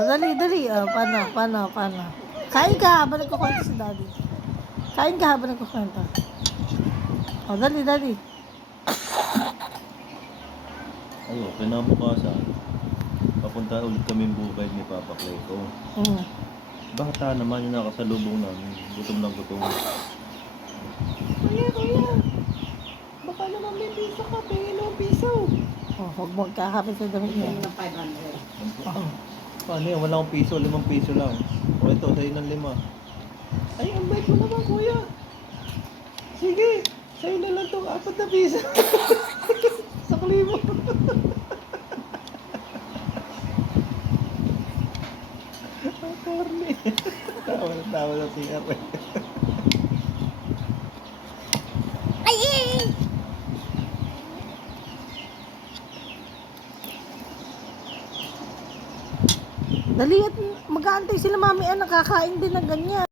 Dali, dali. Paano? Kain ka habang nagkukwento si daddy. Kain ka habang nagkukwento. Dali, dali. Ay, kinabukasan. Papunta ulit kami bukid ni Papa Clayco. Bata naman yung nakasalubong namin. Gutom na gutom. Kuya. Baka naman may piso ka. Tingin mo piso. Huwag mo kakapit sa damit niya. Tingin ng 500. Paano yan? Wala akong piso. 5 piso lang. O ito, sa'yo ng 5. Ay, ang bait mo naman, kuya. Sige, sa'yo na lang itong 4 na piso. Sakli mo. Ang corny. Tawa na CR. Dali at mag-aantay sila mami nakakain din ng ganyan.